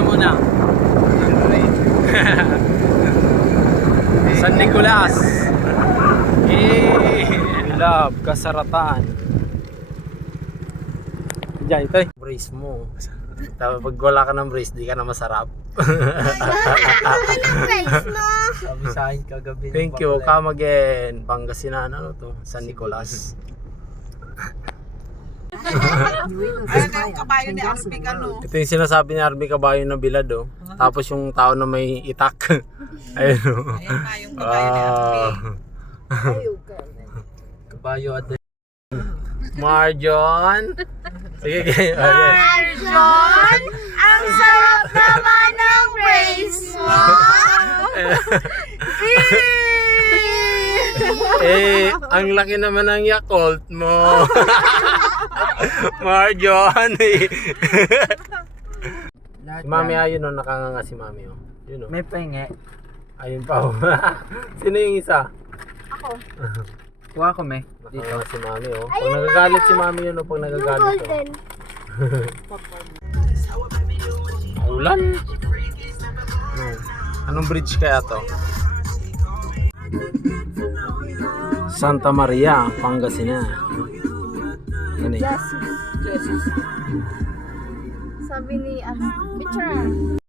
ka muna. San Nicolas. Love, Kasaratan. Diyan, ito eh. Brace mo. Tapos pag wala ka ng brace, di ka na masarap. Sabi sa akin kagabi. Thank you. Come again. Pangasinan. Ano to? San Nicolas. Ayun yung kabayo ni Arpig ano. Ito yung sinasabi ni Arby Kabayo na bilad oh. Tapos yung tao na may itak. Ayun oh. Ayan nga yung kabayo ni Arpig. Kabayo at Marjon. Sige kayo. Marjon, ang sarap naman ng brace mo. Ang laki naman ng Yakult mo. Marjon. Si Mami ayun oh, nakanganga si Mami oh. Yun oh. may penge. Ayun pa oh. Sino yung isa? Kuha ko me. Dito. Nakanganga si Mami oh. Pag nagagalit si Mami yun oh, pag nagagalit oh. Ulan. Anong bridge kaya to? Santa Maria, Pangasinan. Ano eh? Jesus. Sabi ni picture.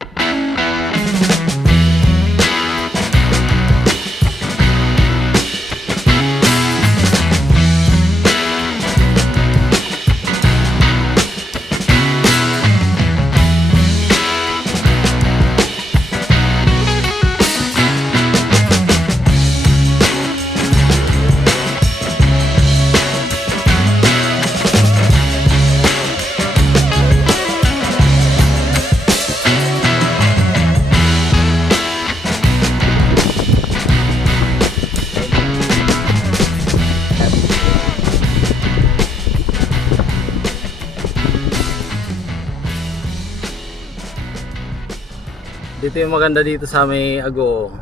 Dito yung maganda dito sa may Ago.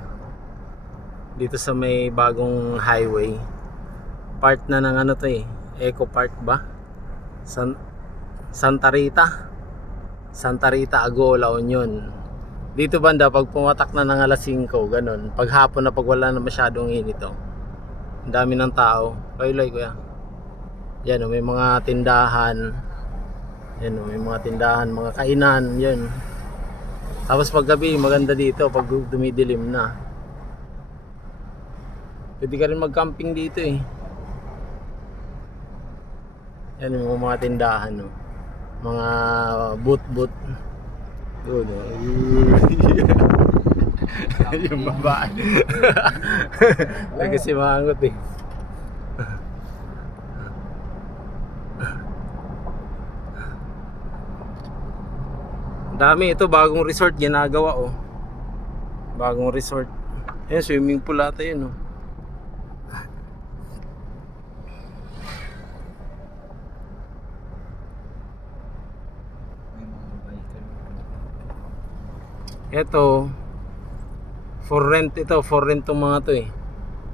Dito sa may bagong highway. Part na ng ano to eh. Eco Park ba? Santa Rita. Santa Rita, Ago, La Union. Dito banda pag pumatak na ng alas 5, ganun. Pag hapon na pag wala na masyadong init oh. Ang dami ng tao. Loy kuya. Yan oh, may mga tindahan. Yan oh, may mga tindahan, mga kainan, yan. Tapos pag gabi, maganda dito pag dumidilim na. Pwede ka rin mag-camping dito eh. Yan yung mga tindahan no. Mga boot. Doon yung babae. Kasi mangot eh. Dami ito, bagong resort ginagawa oh. Bagong resort. Ayan, swimming pool ata yun oh. Ito for rent ito, for rent tong mga to eh.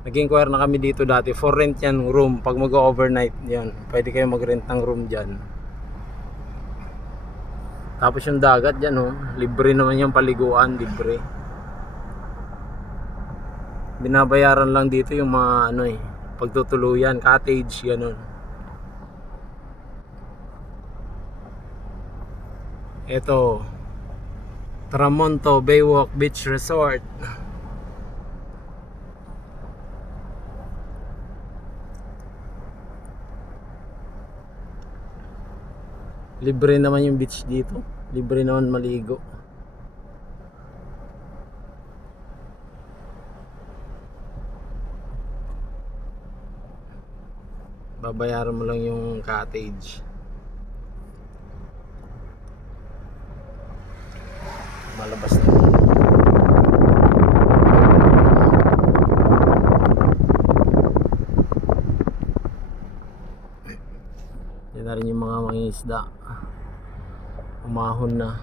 Nag-inquire na kami dito dati. For rent yan room, pag mag-overnight yan. Pwede kayo mag-rent ng room dyan. Tapos yung dagat dyan oh, libre naman yung paliguan, libre. Binabayaran lang dito yung mga ano eh, pagtutuluyan, cottage, ganun. Ito, Tramonto Baywalk Beach Resort. Libre naman yung beach dito. Libre naman maligo. Babayaran mo lang yung cottage. Malabas na. Yan na rin yung mga mangingisda. Umahon na.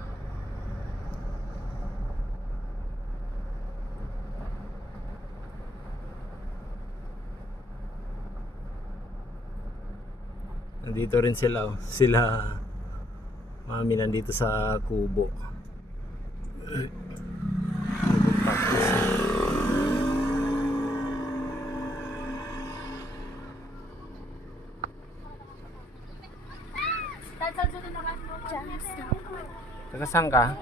Nandito rin sila oh. Sila Mami nandito sa kubo. Taga saan ka?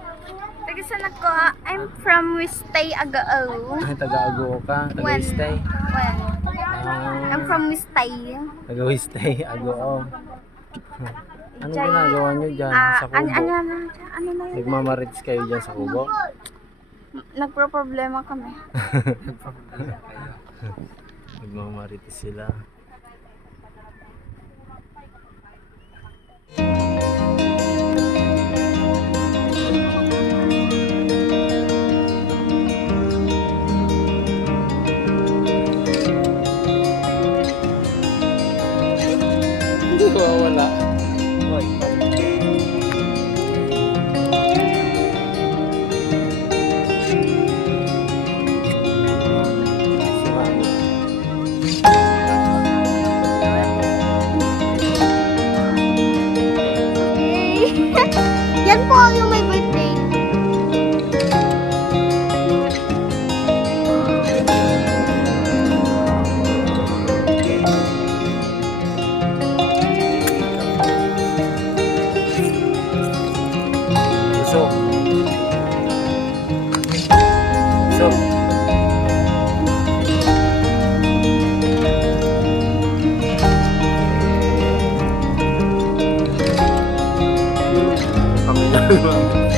Tagasan ako. I'm from Wistay, Agao. Ay, taga-Agoo ka? Taga-Wistay? When? I'm from Wistay. Taga-Wistay, Agoo. Ano ginagawa nyo dyan sa kubo? Ano na yun? Nagmamarits kayo dyan sa kubo? Nagpro-problema kami. Nagmamarits sila. Hindi ko wala. Yan po yung may birthday. So. So. Kami na.